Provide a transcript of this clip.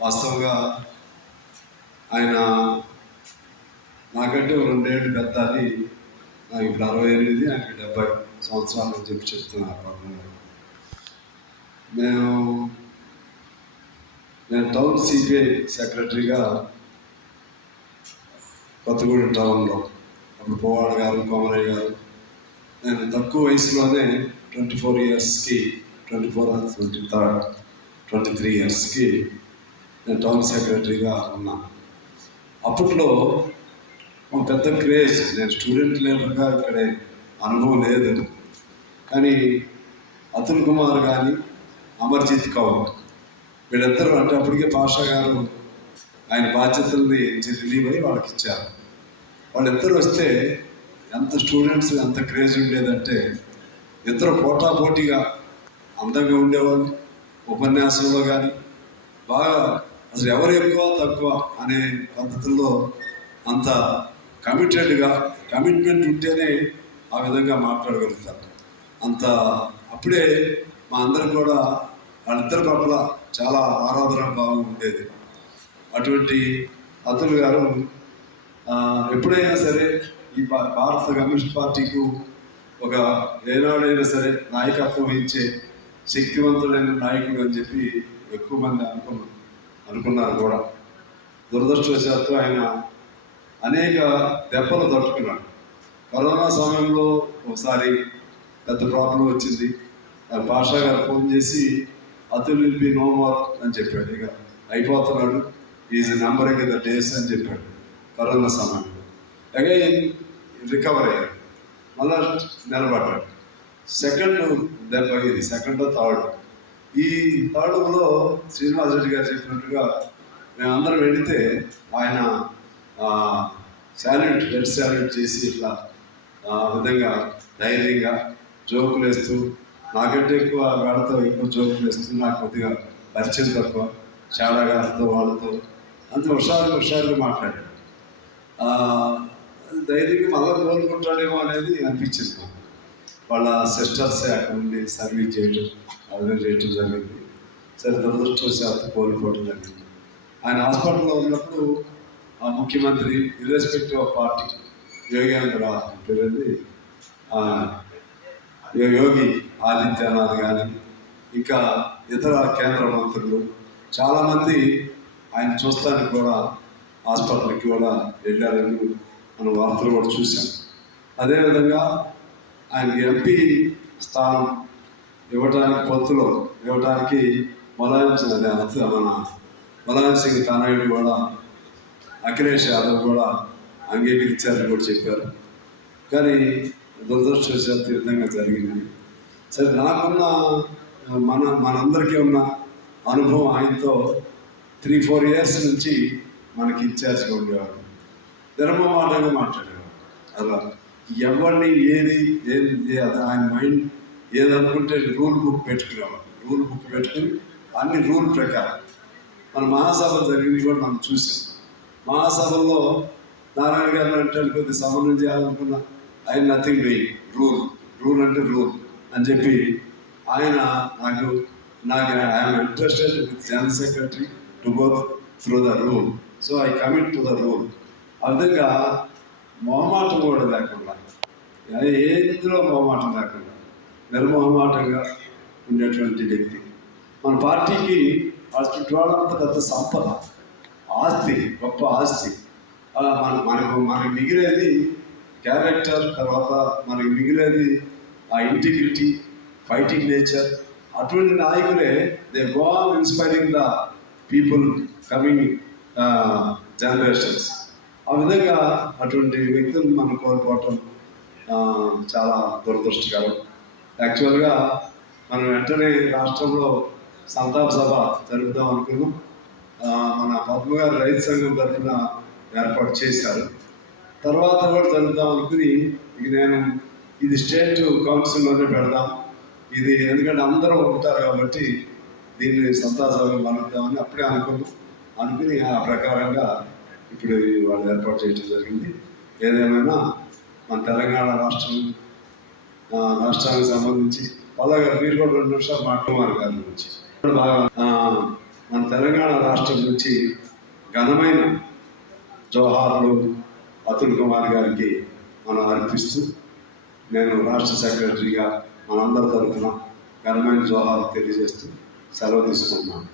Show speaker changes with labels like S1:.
S1: వాస్తవంగా ఆయన నాకంటే రెండేళ్ళు పెద్ద అని నాకు ఇప్పుడు అరవై ఎనిమిది నాకు డెబ్బై సంవత్సరాలు అని చెప్పి చెప్తున్నారు పాపం నేను నేను టౌన్ సిపిఐ సెక్రటరీగా కొత్తగూడెం టౌన్లో అప్పుడు పోవాడ గారు కోమరయ్య గారు. నేను తక్కువ వయసులోనే ట్వంటీ ఫోర్ ఇయర్స్కి twenty four twenty third twenty three ఇయర్స్కి నేను టౌన్ సెక్రటరీగా ఉన్నాను అప్పట్లో ఒక పెద్ద క్రేజ్. నేను స్టూడెంట్ లీడర్గా ఇక్కడ అనుభవం లేదు. కానీ అతుల్ కుమార్ కానీ అమర్జిత్ కౌర్ వీళ్ళిద్దరూ అంటే అప్పటికే పాషా గారు ఆయన బాధ్యతల్ని రిలీవ్ అయ్యి వాళ్ళకి ఇచ్చారు. వాళ్ళిద్దరు వస్తే ఎంత స్టూడెంట్స్ ఎంత క్రేజ్ ఉండేదంటే ఇద్దరు పోటా పోటీగా అందంగా ఉండేవాళ్ళు. ఉపన్యాసంలో కానీ బాగా అసలు ఎవరు ఎక్కువ తక్కువ అనే పద్ధతుల్లో అంత కమిటెడ్గా కమిట్మెంట్ ఉంటేనే ఆ విధంగా మాట్లాడగలుగుతారు. అంత అప్పుడే మా అందరం కూడా వాళ్ళిద్దరి పట్ల చాలా ఆరాధన భావం ఉండేది. అటువంటి అతుల్ గారు ఎప్పుడైనా సరే ఈ భారత కమ్యూనిస్ట్ పార్టీకు ఒక ఏనాడైనా సరే నాయకత్వం వహించే శక్తివంతుడైన నాయకుడు అని చెప్పి ఎక్కువ మంది అనుకున్నారు. అనుకున్నారు కూడా. దురదృష్టవశాత్తు ఆయన అనేక దెబ్బలు తట్టుకున్నాడు. కరోనా సమయంలో ఒకసారి పెద్ద ప్రాబ్లం వచ్చింది. ఆ గారు ఫోన్ చేసి Atul will be no more అని చెప్పాడు. ఇక అయిపోతున్నాడు. ఈజ్ నెంబరింగ్ ద డేస్ అని చెప్పాడు. కరోనా సమయంలో. అగైన్ రికవర్ అయ్యాడు. మళ్ళా నిలబడ్డాడు. సెకండ్ దెబ్బ ఇది. Second third. ఈ థర్డ్లో శ్రీనివాస రెడ్డి గారు చెప్పినట్టుగా మేమందరం వెళితే ఆయన శాల్యూట్ రెడ్ శాల్యూట్ చేసి ఇట్లా ఆ విధంగా ధైర్యంగా జోకులు వేస్తూ నాకంటే ఎక్కువ వాళ్ళతో ఎక్కువ జోకులు వేస్తూ నాకు కొద్దిగా పరిచయం తక్కువ చాలా గారితో వాళ్ళతో అంత హుషారుగా హుషారుగా మాట్లాడాడు ధైర్యంగా మళ్ళీ కోరుకుంటాడేమో అనేది అనిపించింది నాకు వాళ్ళ సిస్టర్స్ అక్కడ ఉండి సర్వీస్ చేయడం అర్థం చేయడం జరిగింది. సరే దురదృష్టవశాత్తు కోల్పోవడం జరిగింది. ఆయన హాస్పిటల్లో ఉన్నప్పుడు ఆ ముఖ్యమంత్రి ఇర్రెస్పెక్టివ్ ఆఫ్ పార్టీ యోగేంద్ర పేరుంది? యోగి ఆదిత్యనాథ్ కానీ ఇంకా ఇతర కేంద్ర మంత్రులు చాలామంది ఆయన చూస్తానికి కూడా హాస్పిటల్కి కూడా వెళ్ళారని మనం వార్తలు కూడా చూసాం అదేవిధంగా ఆయనకి ఎంపీ స్థానం ఇవ్వడానికి పొత్తులో ఇవ్వడానికి ములాయం సింగ్ మన ములాయం సింగ్ తనయుడు కూడా అఖిలేష్ యాదవ్ కూడా అంగీకరించారని కూడా చెప్పారు. కానీ దురదృష్టవశాత్తు ఈ విధంగా జరిగింది. సరే నాకున్న మన మనందరికీ ఉన్న అనుభవం ఆయనతో త్రీ ఫోర్ ఇయర్స్ నుంచి మనకి ఇన్ఛార్జ్గా ఉండేవాడు. ధర్మమాటంగా మాట్లాడేవాడు. అలా. ఎవరిని ఏది ఏది ఆయన మైండ్ ఏదనుకుంటే రూల్ బుక్ పెట్టుకునేవాడు. రూల్ బుక్ పెట్టుకుని అన్ని రూల్ ప్రకారం మన మహాసభ జరిగింది కూడా మనం చూసాం. మహాసభలో నారాయణ గారు అంటే కొద్ది సమన్వయం చేయాలనుకున్నా ఆయన నథింగ్ డూయింగ్ రూల్ రూల్ అంటే రూల్ అని చెప్పి ఆయన నాకు నాకు I'm interested with general secretary to go through the rule so I commit to the rule ఆ విధంగా మొహమాటం కూడా లేకుండా. ఏందులో మొహమాటం లేకుండా. నిర్మోహమాటంగా ఉండేటువంటి వ్యక్తి. మన పార్టీకి అటువంటి వాళ్ళంత పెద్ద సంపద. ఆస్తి గొప్ప ఆస్తి. అలా మన మనకు మనకి మిగిలేది క్యారెక్టర్ తర్వాత మనకి మిగిలేది ఆ ఇంటిగ్రిటీ ఫైటింగ్ నేచర్. అటువంటి నాయకులే they go inspiring the people coming generations. ఆ విధంగా అటువంటి వ్యక్తులను మనం కోల్పోవటం చాలా దురదృష్టకరం యాక్చువల్గా మనం వెంటనే రాష్ట్రంలో సంతాప సభ జరుపుదాం అనుకున్నాం. మన పద్మ గారు రైతు సంఘం తరఫున ఏర్పాటు చేశారు. తర్వాత కూడా జరుపుదాం అనుకుని ఇక నేను ఇది స్టేట్ కౌన్సిల్లోనే పెడదాం. ఇది ఎందుకంటే అందరూ ఉంటారు కాబట్టి దీన్ని సంతాప సభ మలుద్దామని అప్పుడే అనుకున్నాం. అనుకుని ఆ ప్రకారంగా ఇప్పుడు వాళ్ళు ఏర్పాటు చేయడం జరిగింది. ఏదేమైనా మన తెలంగాణ రాష్ట్రం రాష్ట్రానికి సంబంధించి అలాగే మీరు కూడా రెండు నిమిషాలు మాట్లాడారు గారి గురించి. మన తెలంగాణ రాష్ట్రం నుంచి ఘనమైన జోహార్లు అతుల్ కుమార్ గారికి మనం అర్పిస్తూ నేను రాష్ట్ర సెక్రటరీగా మనందరి తరఫున ఘనమైన జోహార్లు తెలియజేస్తూ సెలవు తీసుకుంటున్నాను.